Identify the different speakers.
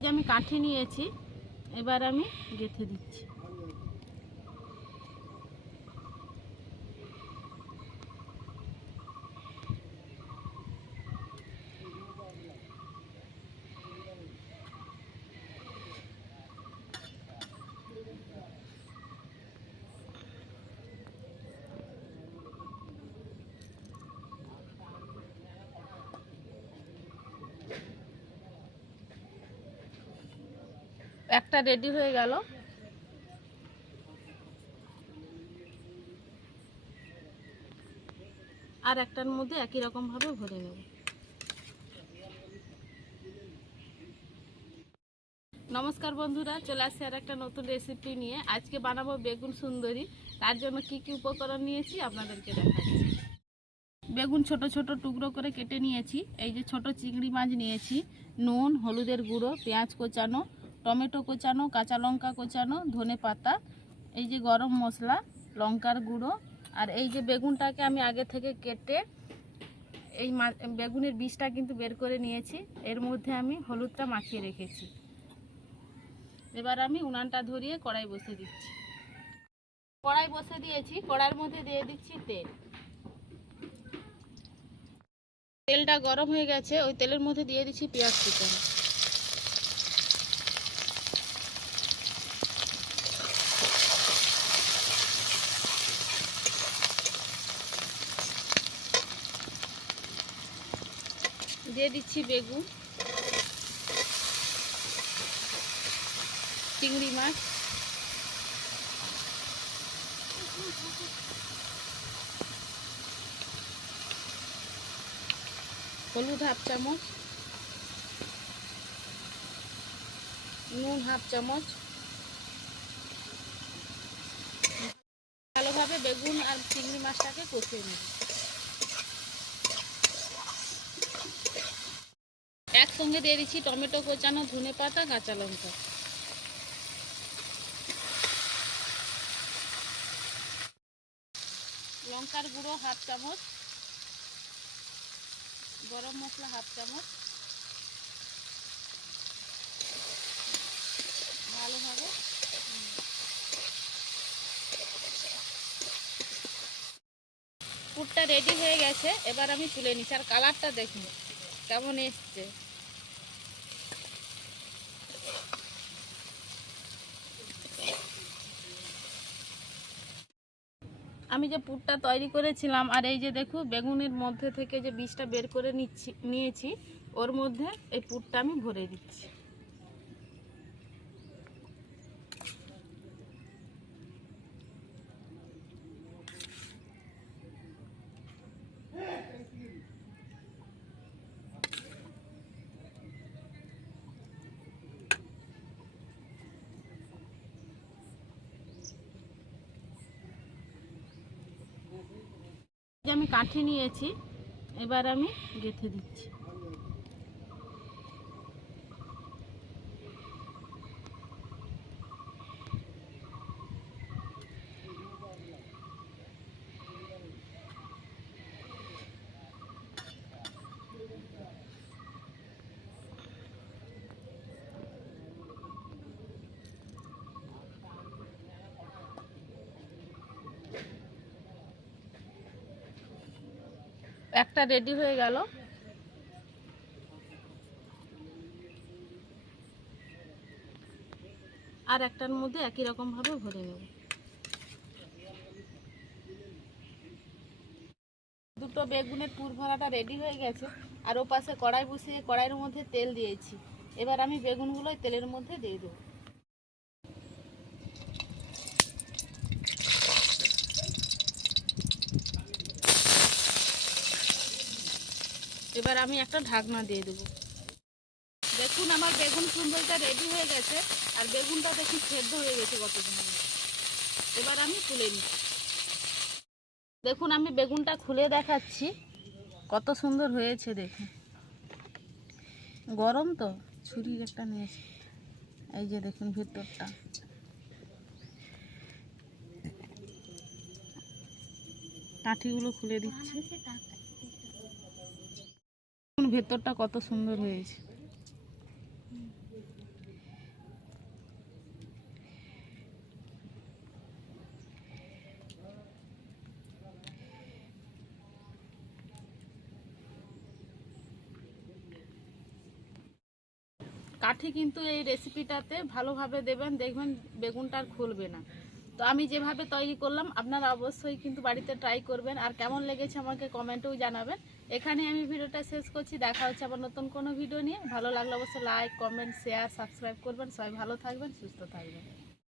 Speaker 1: যে আমি কাঠি নিয়েছি এবার আমি গেঁথে দিচ্ছি। একটা রেডি হয়ে গেল। আর একটার মধ্যে একই রকম ভাবে ভরে নেব নমস্কার বন্ধুরা, চলে আসছি আর একটা নতুন রেসিপি নিয়ে। আজকে বানাবো বেগুন সুন্দরী। তার জন্য কি কি উপকরণ নিয়েছি আপনাদেরকে দেখাচ্ছি। বেগুন ছোট ছোট টুকরো করে কেটে নিয়েছি। এই যে ছোট চিংড়ি মাছ নিয়েছি, নুন, হলুদের গুঁড়ো, পেঁয়াজ কোচানো টমেটো কোচানো, কাঁচা লঙ্কা কোচানো, ধনে পাতা, এই যে গরম মশলা, লঙ্কার গুঁড়ো, আর এই যে বেগুনটাকে আমি আগে থেকে কেটে এই বেগুনের বীজটা কিন্তু বের করে নিয়েছি। এর মধ্যে আমি হলুদটা মাখিয়ে রেখেছি। এবার আমি উনানটা ধরিয়ে কড়াই বসে দিচ্ছি। কড়াই বসে দিয়েছি, কড়াইয়ের মধ্যে দিয়ে দিচ্ছি তেল। তেলটা গরম হয়ে গেছে, ওই তেলের মধ্যে দিয়ে দিচ্ছি পেঁয়াজ কুচানো। দিয়ে দিচ্ছি বেগুন, চিংড়ি মাছ। হলুদ হাফ চামচ, নুন হাফ চামচ। ভালোভাবে বেগুন আর চিংড়ি মাছটাকে কষিয়ে নেব। একসঙ্গে দিয়ে দিচ্ছি টমেটো কোচানো, ধনে পাতা, কাঁচা লঙ্কা। লঙ্কার গুঁড়ো হাফ চামচ, গরম মশলা হাফ চামচ। ভালোভাবে পুরটা রেডি হয়ে গেছে, এবার আমি তুলে নিচ্ছি। আর কালারটা দেখুন, কেমন এসছে। আমি যে পুরটা তৈরি করেছিলাম, আর এই যে দেখো, বেগুনের মধ্যে থেকে যে বীজটা বের করে নিচ্ছি, নিয়েছি, ওর মধ্যে এই পুরটা আমি ভরে দিচ্ছি। কাঠি নিয়েছি। এবার আমি গেঁথে দিচ্ছি। একটা রেডি হয়ে গেল। আর একটার মধ্যে একই রকম ভাবে ভরে নেব। দুটো বেগুনের পুর ভরাটা রেডি হয়ে গেছে, আর ও পাশে কড়াই বসিয়ে কড়াইয়ের মধ্যে তেল দিয়েছি। এবার আমি বেগুনগুলোই তেলের মধ্যে দিয়ে দেবো। এবার আমি একটা ঢাকনা দিয়ে দেবো। দেখুন আমার বেগুন সুন্দরটা রেডি হয়ে গেছে, আর বেগুনটা দেখুন সেদ্ধ হয়ে গেছে আগে। এবার আমি তুলে নিই। দেখুন আমি বেগুনটা খুলে দেখাচ্ছি, কত সুন্দর হয়েছে দেখে গরম তো, ছুরির একটা নিয়েছি এই যে দেখুন ভিতরটা। কাঠিগুলো খুলে দিচ্ছি। ভেতরটা কত সুন্দর হয়েছে। কাঠি কিন্তু এই রেসিপিটাতে ভালোভাবে দেবেন, দেখবেন বেগুনটা আর খুলবে না। তো আমি যেভাবে তৈরি করলাম, আপনারা অবশ্যই কিন্তু বাড়িতে ট্রাই করবেন। আর কেমন লেগেছে আমাকে কমেন্টেও জানাবেন। এখানে আমি ভিডিওটা শেষ করছি। দেখা হচ্ছে আবার নতুন কোনো ভিডিও নিয়ে। ভালো লাগলে অবশ্যই লাইক কমেন্ট শেয়ার সাবস্ক্রাইব করবেন। সবাই ভালো থাকবেন, সুস্থ থাকবেন।